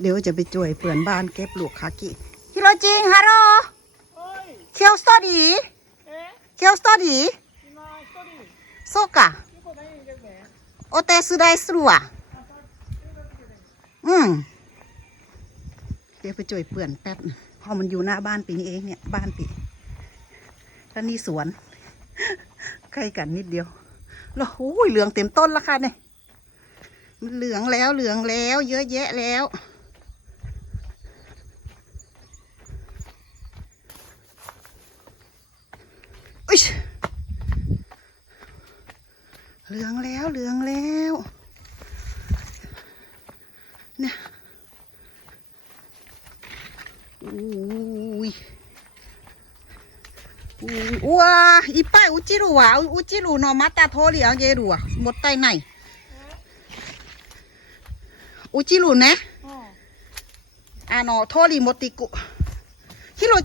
เดี๋ยวจะไปช่วยเปื่อนบ้านเก็บลูกคากิฮิโรจิงฮัลโหลเคียวสตอดีเคียวสตอดีโซกะโอเตสุไดสรัวอืมเดี๋ยวไปช่วยเปื่อนแป๊บพอมันอยู่หน้าบ้านปีนี้เองเนี่ย บ้านปีแล้วนี่สวนใกล้กันนิดเดียว แล้วโอ้ยเหลืองเต็มต้นแล้วค่ะเนี่ยมันเหลืองแล้วเหลืองแล้ว เยอะแยะแล้ว เหลืองแล้วเหลืองแล้วเนี่ยอุ้ยอุ้ยว้าอีป้ายอุจิรุวะอุจิรุโนมาตาโทริอาเกรุวะหมดใต้ไหน うちるね。あの、通り持っていく。ひろ、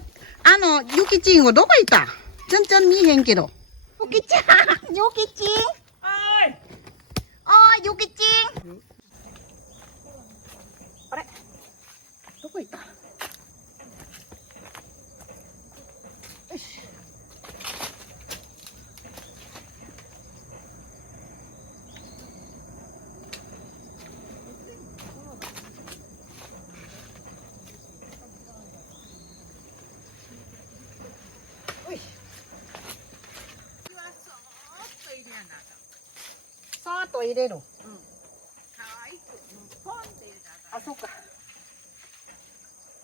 あの、ゆきちんはどこいた全然見えへんけど。ゆきちゃんゆきち 여기 찡. 그래. 누구 있다. と入れる。あ、そうか。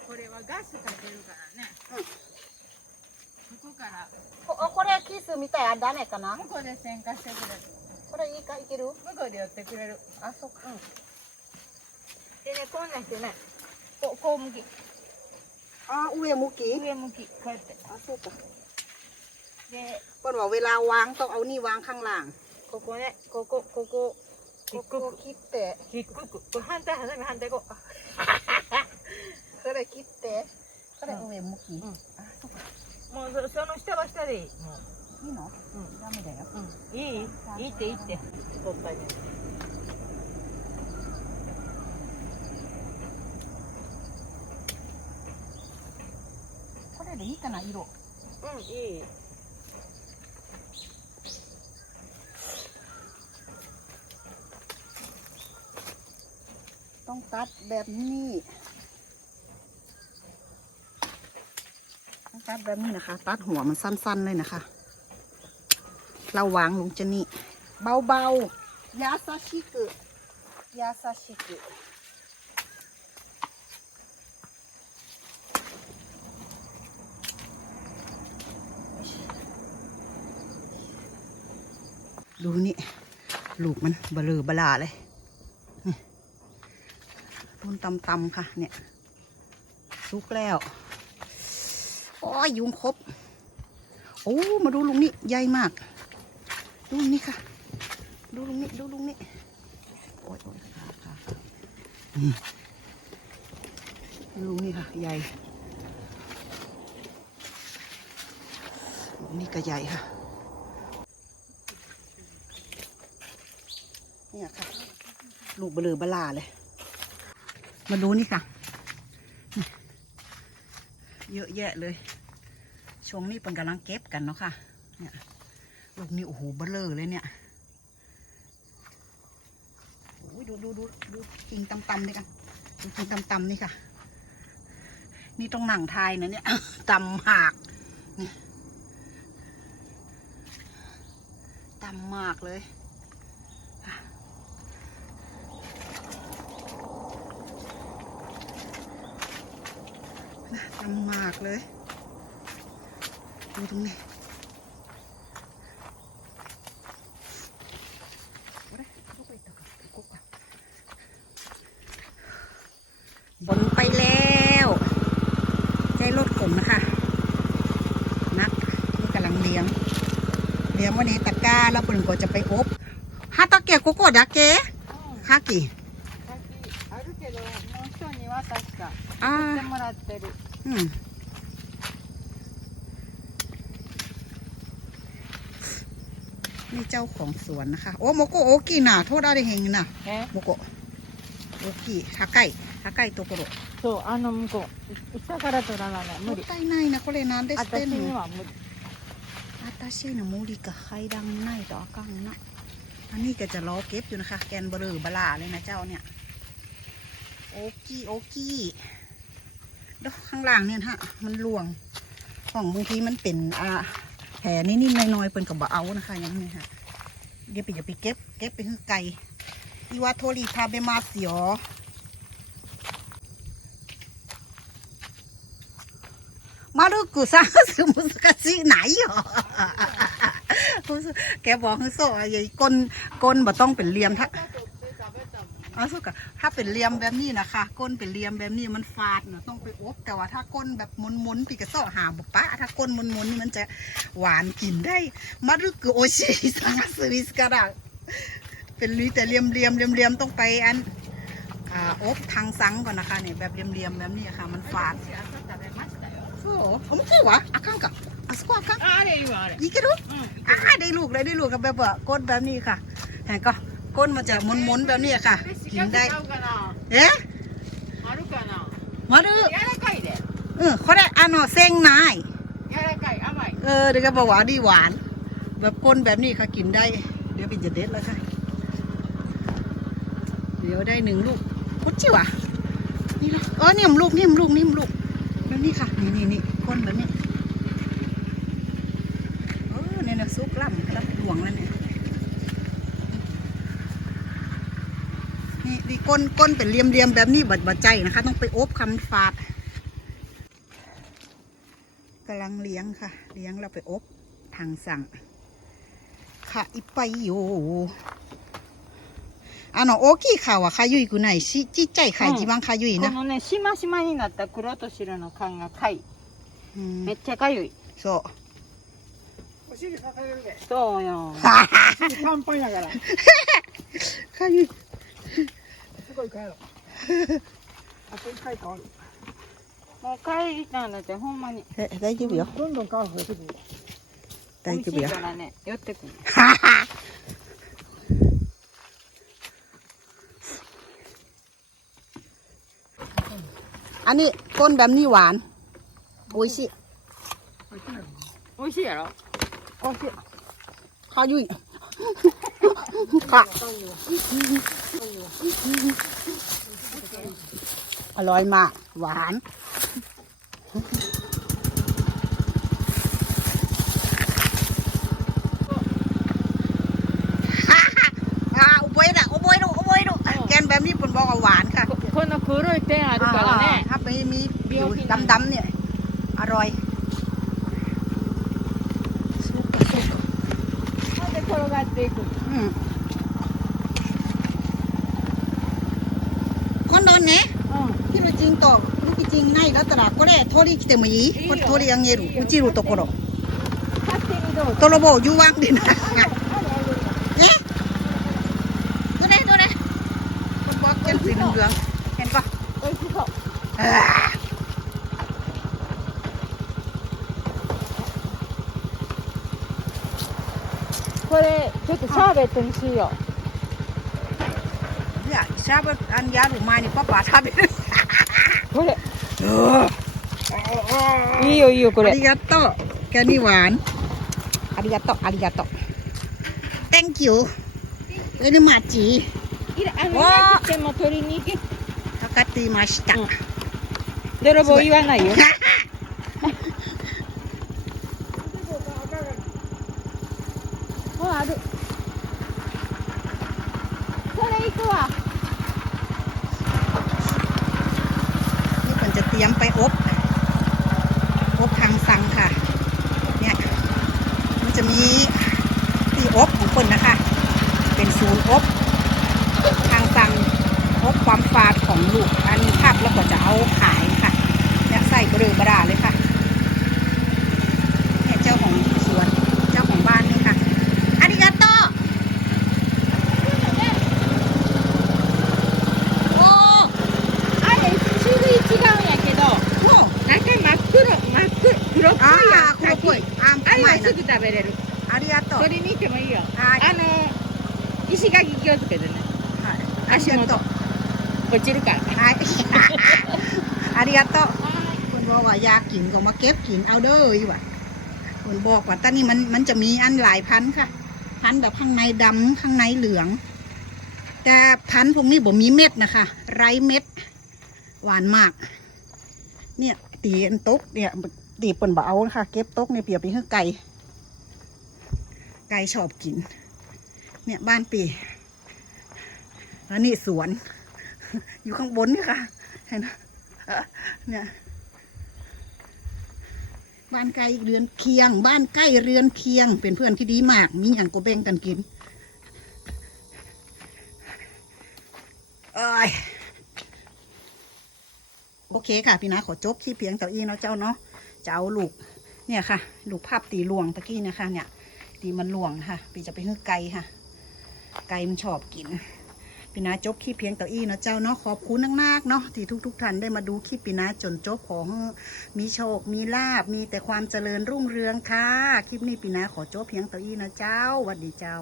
これはガスかけるからね。うんここから、ここれキスみたいあダメかな向こうで洗化してくれる。これいいかいける向こうで寄ってくれる。あ、そうか。でね、こんなんしてね、こう、こう向き、あ、上向き上向き、こうやって。あ、そうか。で、 เปิ้นว่าเวลาวางต้องเอานี่วางข้างล่าง ここね、ここ、ここ、 ここを切って、低く。これ反対、はさみ反対こう。これ切って、これ上向き？んあ、そうか。もうそその下は下でいい。もいいの？う。うん。ダメだよ。うん。いい？いいっていいって。取ったね。これでいいかな、色。うん、いい。 ต้องตัดแบบนี้ต้องตัดแบบนี้นะคะ ตัดหัวมันสั้นๆเลยนะคะ เราวางลงจะนี่เบาๆยาซาชิกุยาซาชิกุดูนี่ลูกมันเบลอบลาเลย ต้นตำๆค่ะ เนี่ยสุกแล้วโอ้ยยุงครบโอ้มาดูลุงนี่ใหญ่มากดูลุงนี่ค่ะ ดูลุงนี่ดูลุงนี่โอ้ยโอ้ยขาขาขาอืมลุงนี่ค่ะใหญ่ลุงนี่ก็ใหญ่ค่ะเนี่ยค่ะ ลูกเบลอบลาเลย มาดูนี่ค่ะ เยอะแยะเลย ช่วงนี้เป็นกำลังเก็บกันเนาะค่ะ เนี่ยลูกนี้โอ้โหเบลอเลยเนี่ยโอ้ยดูดูดูดูกิ่งตำๆนี่กันดูกิ่งตำๆนี่ค่ะ นี่ต้องหนังไทยนะเนี่ยตำหากนี่ตำมากเลย นะตำหมากเลย ดูตรงนี้บนไปแล้วใจรถกลมนะคะ นักนี่กำลังเลี้ยง เลี้ยงวันนี้ตะกร้าแล้วปุ่นก็จะไปอบฮาตะเกียกโกโกดะเกะคากี่ 人に渡した。 อ่า してもらってる。 อืมนี่เจ้าของสวนนะคะ โอ้โมโกโอกิน่ะโทษได้เฮงนะ え โมโกะ 大きい高い高いところそうあの向こう下から取らない無理もったいないなこれなんで捨て私んのには無理私の無理かไฟดังないต่ออากังนะอันนี้ก็จะรอเก็บอยู่นะคะ แกนเบลอบลาเลยนะเจ้าเนี่ย โอกี้โอกี้ดอกข้างล่างเนี่ยฮะ มันหลวง ของบางทีมันเป็นอ่าแผลนิดๆน้อยๆเป็นกับบ่เอานะคะอยังนี้ค่ะเดี๋ยวไปอย่าไปเก็บ เก็บไปคือไก่อีวาโทรีพาเบมาเสียมาดูกูสร้างสมุสกสิไหนหรอแกบอกคือโซ่ไอ้ก้นก้นบ่ต้องเป็นเหลี่ยมถ้า เอาสุกะถ้าเป็นเหลี่ยมแบบนี้นะคะ ก้นเป็นเหลี่ยมแบบนี้มันฟาดนะต้องไปอบแต่ว่าถ้าก้นแบบมนๆปีกระโซ่หาบุปะถ้าก้นมนๆนี่มันจะหวานกินได้มารุกุโอชิสังสวิสการะเป็นลุยแต่เหลี่ยมเหลี่ยมเหลี่ยมเหลี่ยมต้องไปอันอ่าอบทางซังก่อนนะคะเนี่ยแบบเหลี่ยมเหลี่ยมแบบนี้ค่ะ มันฟาดそうあ向こうはあかんかあそこあかんああれいいわあれいけるうん อ่าได้ลูกเลยได้ลูกกับแบบว่าก้นแบบนี้ค่ะเห็นก็ ก้นมันจะมนๆแบบนี้ค่ะกินได้เอ๊ะมาดูเออเขาได้อันอเซ็งนายเออเดี๋ยวก็บอกว่าดีหวาน แบบก้นแบบนี้ค่ะกินได้ เดี๋ยวเป็นจะเด็ดแล้วค่ะ เดี๋ยวได้หนึ่งลูกพุชิวะนี่ละเออนี่มลูกนี่มลูกนี่มลูกแบบนี้ค่ะ นี่นี่นี่ก้นแบบนี้เออเนี่ยนะซุกล่ำแรับหลวงแล้วเนี่ย นี่ดีก้นก้นเป็นเหลี่ยมเลียมๆแบบนี้บัดบัดใจนะคะ ต้องไปอบคำฟาดกำลังเลี้ยงค่ะ เลี้ยงเราไปอบทางสั่งค่ะอีไปอยู่あの大きい皮はかゆいくないしちっちゃい皮うん一番かゆいこな、のねしましまになった黒と白の缶がかいうんめっちゃかゆいそうお尻刺されるで。そうよお尻パンパンやから。かゆい すごい帰ろう。あと一回変わる。もう帰りたんだってほんまにえ大丈夫よどんどん皮増えてくる。大丈夫よ美味しいからね寄ってくる อันนี้ก้นแบบนี้หวานโอ้ยชิ 美味しいやろ โอ้ยชิかゆいค่ะ อร่อยมาก หวานแบบนี้ผมบอกว่าหวานค่ะ คนเอาคือด้วยแต่ดูกันแน่ครับมีมีบิดำเนี่ย อร่อยสุอืม 今度ねうんひろちんとゆきちんないだったらこれ取り来てもいいいいよこれ取り上げるいいよ落ちるところ勝手にどうぞ泥棒言わんでなえどれどれคนบอกเป็นสีเหลืองๆเห็นปะ 美味しそう อ่า これちょっとシャーベットにしよ เนี่ยชาบะอันยาหรือมานี่ป้าป๋าทำเป็น う Sabah an yaro mani papa sabi. Kore. Iyo iyo kore. Arigato. Kani wan. Arigato, arigato. Thank you. Very much. わあ、とても取りに行け。かかっていました。泥棒言わないよ。 ไปอบอบทางสังค่ะ เนี่ย มันจะมีที่อบของคนนะคะ เป็นศูนย์อบ ทางสังอบความฝาดของลูกอันนี้พับแล้วก็จะเอาขายค่ะเนี่ยใส่บรือระดาเลย 食べれるありがとう取りに行ってもいいよはいあの石垣気をつけてねはいありがとう こっちいるからね ไอ้ อาริยาโตคนบอกว่าอยากกินก็มาเก็บกินเอาเด้ออยู่ว่ะคนบอกว่าตอนนี้มันมันจะมีอันหลายพันธุ์ค่ะ พันธุ์แบบข้างในดำข้างในเหลือง แต่พันธุ์พวกนี้บ่มีเม็ดนะคะ ไรเม็ด หวานมาก เนี่ยตีอันตกเนี่ยตีเปิ่นบ่เอาค่ะ เก็บตกเนี่ยเปรียบไปให้ไก่ ไก่ชอบกิน เนี่ยบ้านปีแล้วนี่สวน อยู่ข้างบนนี่ค่ะ เห็นไหมเนี่ย บ้านไกลเรือนเคียง บ้านใกล้เรือนเคียง เป็นเพื่อนที่ดีมาก มีอย่างก็แบ่งกันกินเอ้ยโอเคค่ะ พี่นาขอจบที่เพียงเต่าอี้เนาะเจ้าเนาะจะเอาลูก เนี่ยค่ะ ลูกภาพตีหลวงตะกี้นะคะเนี่ย ตีมันหลวงค่ะปีจะไปให้ไก่ค่ะ ไก่มันชอบกินพี่นาจบคีบเพียงเต่าอี้เนาะเจ้าเนาะขอบคุณมากๆเนาะที่ทุกๆท่านได้มาดูคลิปพี่นาจนจบของมีโชค มีลาบมีแต่ความเจริญรุ่งเรืองค่ะคลิปนี้พี่นาขอจบเพียงเต่าอี้นะเจ้าวันดีเจ้า